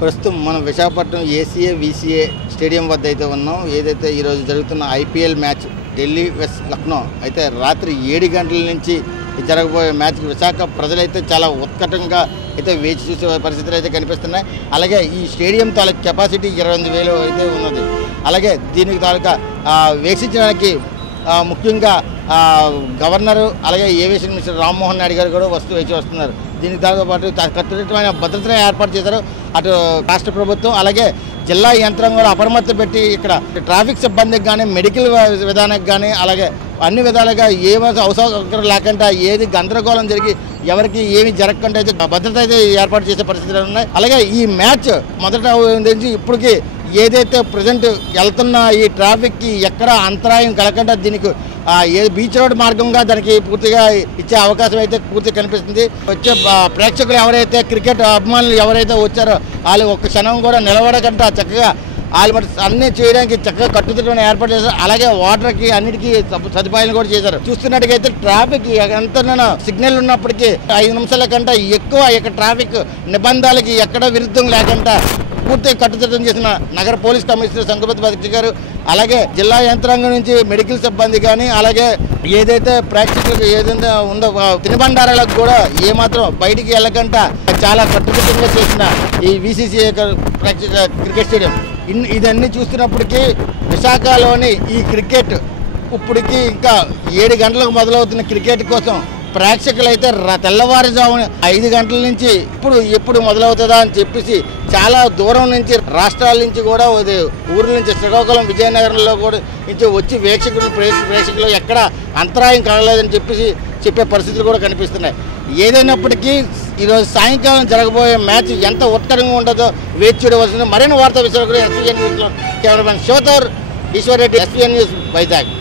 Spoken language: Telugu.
ప్రస్తుతం మనం విశాఖపట్నం ఏసీఏ వీసీఏ స్టేడియం వద్ద అయితే ఉన్నాం. ఏదైతే ఈరోజు జరుగుతున్న IPL match Delhi west Lucknow అయితే రాత్రి 7 గంటల నుంచి జరగబోయే మ్యాచ్కి విశాఖ ప్రజలైతే చాలా ఉత్కటంగా అయితే వేచి చూసే పరిస్థితులు అయితే కనిపిస్తున్నాయి. అలాగే ఈ స్టేడియం తాలూకా కెపాసిటీ 22,000 అయితే ఉన్నది. అలాగే దీనికి తాలూకా వీక్షించడానికి ముఖ్యంగా గవర్నరు అలాగే ఏవియేషన్ మినిస్టర్ రామ్మోహన్ నాయుడు గారు కూడా వేచి వస్తున్నారు. దీనికి దానితో పాటు ఖచ్చితమైన భద్రతను ఏర్పాటు చేశారు అటు రాష్ట్ర ప్రభుత్వం. అలాగే జిల్లా యంత్రాంగం అప్రమత్త పెట్టి ఇక్కడ ట్రాఫిక్ సిబ్బందికి కానీ మెడికల్ విధానానికి కానీ అలాగే అన్ని విధాలుగా ఏ అవసరం లేకుండా ఏది గందరగోళం జరిగి ఎవరికి ఏమి జరగకుండా అయితే భద్రత అయితే ఏర్పాటు చేసే పరిస్థితులు ఉన్నాయి. అలాగే ఈ మ్యాచ్ మొదట నుంచి ఇప్పటికీ ఏదైతే ప్రజెంట్ వెళ్తున్న ఈ ట్రాఫిక్కి ఎక్కడ అంతరాయం కలగకుండా దీనికి ఏ బీచ్ రోడ్ మార్గంగా దానికి పూర్తిగా ఇచ్చే అవకాశం అయితే పూర్తిగా కనిపిస్తుంది. వచ్చే ప్రేక్షకులు ఎవరైతే క్రికెట్ అభిమానులు ఎవరైతే వచ్చారో వాళ్ళు ఒక్క క్షణం కూడా నిలబడకుండా చక్కగా వాళ్ళు అన్నీ చేయడానికి చక్కగా కట్టుదిట్టమైన ఏర్పాటు చేశారు. అలాగే వాటర్కి అన్నిటికీ సదుపాయాలు కూడా చేశారు. చూస్తున్నట్టుగైతే ట్రాఫిక్ ఎంత సిగ్నల్ ఉన్నప్పటికీ 5 నిమిషాల కంటే ఎక్కువ ఇక్కడ ట్రాఫిక్ నిబంధనలకి ఎక్కడ విరుద్ధం లేకుండా పూర్తిగా కట్టుదిట్టం చేసిన నగర పోలీస్ కమిషనర్ సంగపతి భద్ర గారు అలాగే జిల్లా యంత్రాంగం నుంచి మెడికల్ సిబ్బంది కానీ అలాగే ఏదైతే ప్రేక్షకులకు ఏదైతే ఉందో తినుబండారాలకు కూడా ఏమాత్రం బయటికి వెళ్ళకుండా చాలా కట్టుదిట్టంగా చేసిన ఈ వీసీసీఏ క్రికెట్ స్టేడియం ఇదన్నీ చూస్తున్నప్పటికీ విశాఖలోని ఈ క్రికెట్ ఇప్పటికీ ఇంకా 7 గంటలకు మొదలవుతున్న క్రికెట్ కోసం ప్రేక్షకులు అయితే తెల్లవారుజామున 5 గంటల నుంచి ఎప్పుడు మొదలవుతుందా అని చెప్పేసి చాలా దూరం నుంచి రాష్ట్రాల నుంచి కూడా ఊర్ల నుంచి శ్రీకాకుళం విజయనగరంలో కూడా నుంచి వచ్చి ప్రేక్షకులు ఎక్కడ అంతరాయం కలగలేదని చెప్పే పరిస్థితులు కూడా కనిపిస్తున్నాయి. ఏదైనప్పటికీ ఈరోజు సాయంకాలం జరగబోయే మ్యాచ్ ఎంత ఉత్కరంగా ఉంటుందో వేచి చూడవలసింది. మరిన్ని వార్తా విషయాలు కూడా ఎస్పీఎన్ న్యూస్లో కెమెరామెన్ శివతోర్ ఈశ్వర్ రెడ్డి, ఎస్పీఎన్ న్యూస్ వైజాగ్.